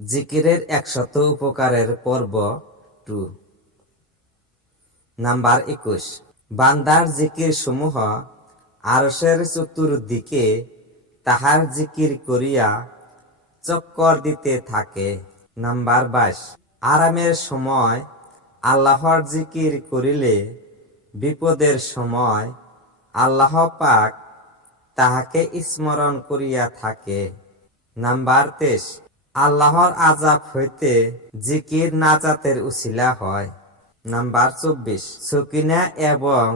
জিকিরের একশত উপকারের পর্ব টু। নাম্বার একুশ। বান্দার জিকির সমূহ আরসের চতুর্দিকে তাহার জিকির করিয়া চক্কর দিতে থাকে। নাম্বার বাইশ। আরামের সময় আল্লাহর জিকির করিলে বিপদের সময় আল্লাহ পাক তাহাকে স্মরণ করিয়া থাকে। নাম্বার তেইশ। আল্লাহর আজাব হইতে জিকির নাজাতের উসিলা হয়। নাম্বার চব্বিশ, সকিনা এবং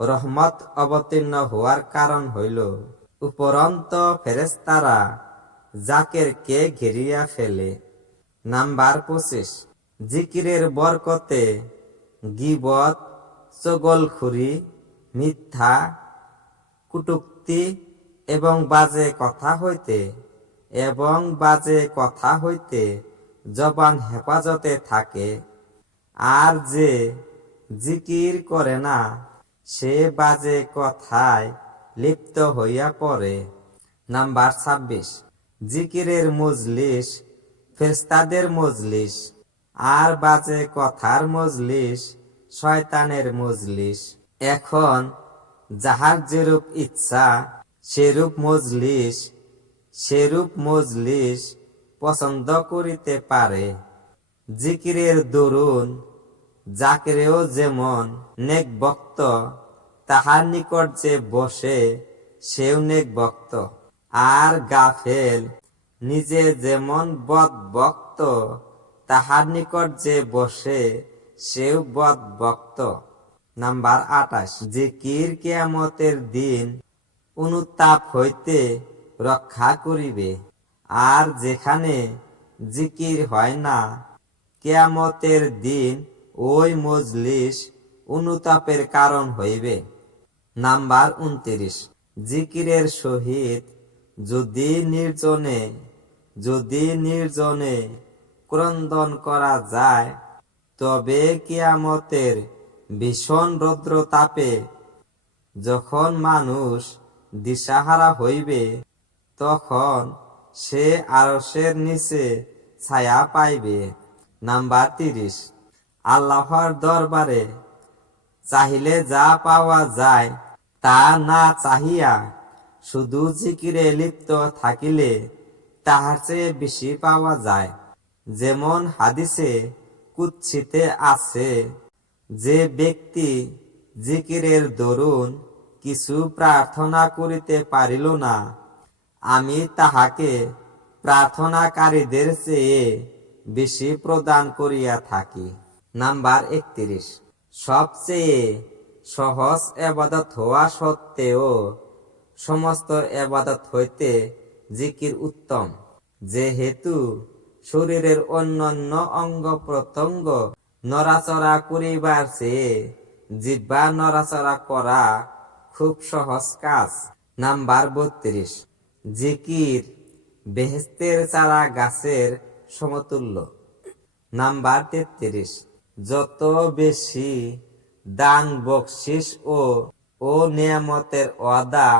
রহমত অবতীর্ণ হওয়ার কারণ হইল উপরন্ত ফেরেস্তারা জাকের কে ঘেরিয়া ফেলে। নাম্বার পঁচিশ, জিকিরের বরকতে গিবত, চগলখুরি, মিথ্যা, কুটুক্তি এবং বাজে কথা হইতে এবং বাজে কথা হইতে জবান হেফাজতে থাকে। আর যে জিকির করে না, সে বাজে কথায় লিপ্ত হইয়া পড়ে। নাম্বার ছাব্বিশ, জিকিরের মজলিস ফেস্তাদের মজলিস, আর বাজে কথার মজলিস, শয়তানের মজলিস। এখন, যাহার যেরূপ ইচ্ছা, সেরূপ মজলিস সেরূপ মজলিস পছন্দ করিতে পারে। জিকিরের দরুন, জাকিরেও যেমন নেক বক্ত তাহার নিকট যে বসে সেও নেক বক্ত আর গাফেল, নিজে যেমন বদ বক্ত তাহার নিকট যে বসে সেও বদ বক্ত নাম্বার আঠাশ, জিকির কেয়ামতের দিন অনুতাপ হইতে রক্ষা করিবে। আর যেখানে জিকির হয় না, কেয়ামতের দিন ওই মজলিস অনুতাপের কারণ হইবে। নাম্বার উনত্রিশ, জিকিরের সহিত যদি নির্জনে যদি নির্জনে ক্রন্দন করা যায়, তবে কিয়ামতের ভীষণ রৌদ্র তাপে যখন মানুষ দিশাহারা হইবে তখন সে আরসের নিচে ছায়া পাইবে। নাম্বার তিরিশ। আল্লাহর দরবারে চাহিলে যা পাওয়া যায় তা না চাহিয়া শুধু জিকিরে লিপ্ত থাকিলে তাহার চেয়ে বেশি পাওয়া যায়। যেমন হাদিসে কুৎসিতে আছে, যে ব্যক্তি জিকিরের দরুন কিছু প্রার্থনা করিতে পারিল না আমি তাহাকে প্রার্থনাকারীদের চেয়ে বেশি প্রদান করিয়া থাকি। নাম্বার একত্রিশ। সবচেয়ে সহজ এবাদত হওয়া সত্ত্বেও সমস্ত এবাদত হইতে জিকির উত্তম। যেহেতু শরীরের অন্যান্য অঙ্গ প্রত্যঙ্গ নড়াচড়া করিবার চেয়ে জিব্বা নড়াচড়া করা খুব সহজ কাজ। নাম্বার বত্রিশ। জিকির, বেহেস্তের চারা গাছের সমতুল্য। নাম্বার তেত্রিশ, যত বেশি দান বকশিস ও ও নিয়ামতের ওয়াদা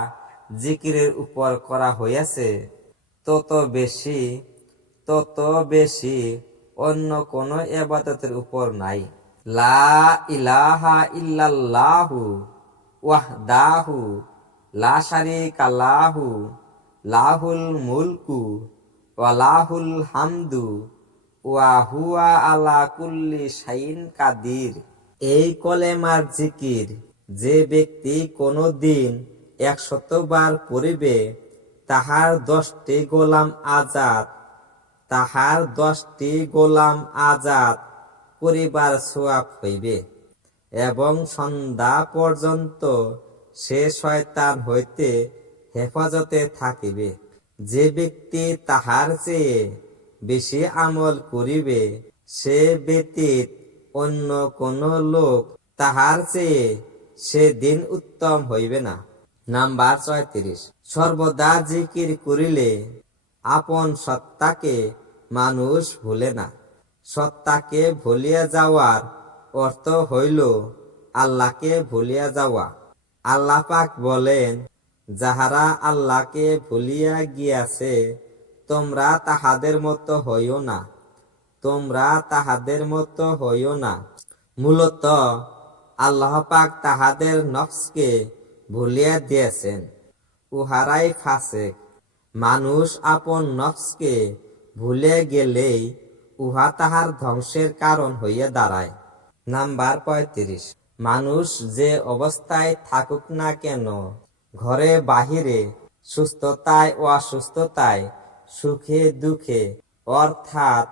জিকিরের উপর করা হইয়াছে, তত বেশি তত বেশি অন্য কোন এবাদতের উপর নাই। লা ইলাহা ইল্লাল্লাহু ওয়াহদাহু, লা শারিকা লাহু লাহুল মুলকু ওয়া লাহুল হামদু ওয়া হুয়া আলা কুল্লি শাইন কাদির। এই কলেমার জিকির, যে ব্যক্তি কোনো দিন একশতবার পড়িবে, তাহার দশটি গোলাম আজাদ, তাহার দশটি গোলাম আজাদ করিবার সোয়াব হইবে এবং সন্ধ্যা পর্যন্ত সে শয়তান হইতে হেফাজতে থাকিবে। যে ব্যক্তি তাহার চেয়ে বেশি আমল করিবে, সে ব্যতীত অন্য কোন লোক তাহার চেয়ে সে দিন উত্তম হইবে না। নাম্বার ছয়ত্রিশ। সর্বদা জিকির করিলে আপন সত্তাকে মানুষ ভুলে না। সত্তাকে ভুলিয়া যাওয়ার অর্থ হইল আল্লাহকে ভুলিয়া যাওয়া। আল্লাহ পাক বলেন যাহারা আল্লাহকে ভুলিয়া গিয়াছে, তোমরা তাহাদের মতো হইও না। তোমরা তাহাদের মতো হইও না। মূলত আল্লাহ পাক তাহাদের নফসকে ভুলিয়া দিয়েছেন। উহারাই ফাসেক। মানুষ আপন নফসকে ভুলে গেলেই উহা তাহার ধ্বংসের কারণ হইয়া দাঁড়ায়। নাম্বার পঁয়ত্রিশ। মানুষ যে অবস্থায় থাকুক না কেন ঘরে বাহিরে, সুস্থতায় ও অসুস্থতায়, সুখে দুঃখে, অর্থাৎ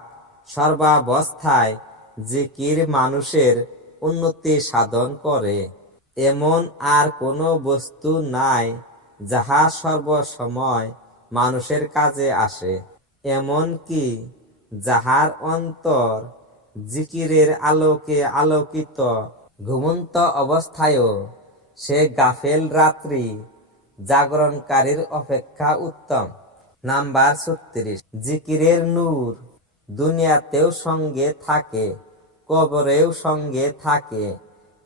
সর্বাবস্থায় জিকির মানুষের উন্নতি সাধন করে। এমন আর কোনো বস্তু নাই যাহা সর্বসময় মানুষের কাজে আসে। এমন কি যাহার অন্তর জিকিরের আলোকে আলোকিত ঘুমন্ত অবস্থায়ও সে গাফেল রাত্রি জাগরণকারীর অপেক্ষা উত্তম। নাম্বার ছত্রিশ, জিকিরের নূর। দুনিয়াতেও সঙ্গে থাকে, কবরেও সঙ্গে থাকে,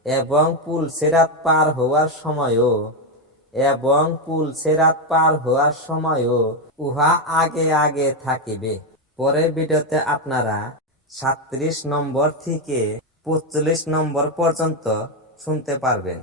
এবং পুল সেরাত পার হওয়ার সময়ও, এবং পুল সেরাত পার হওয়ার সময়ও উহা আগে আগে থাকিবে। পরের ভিডিওতে আপনারা সাত্রিশ নম্বর থেকে পঁচল্লিশ নম্বর পর্যন্ত শুনতে পারবেন।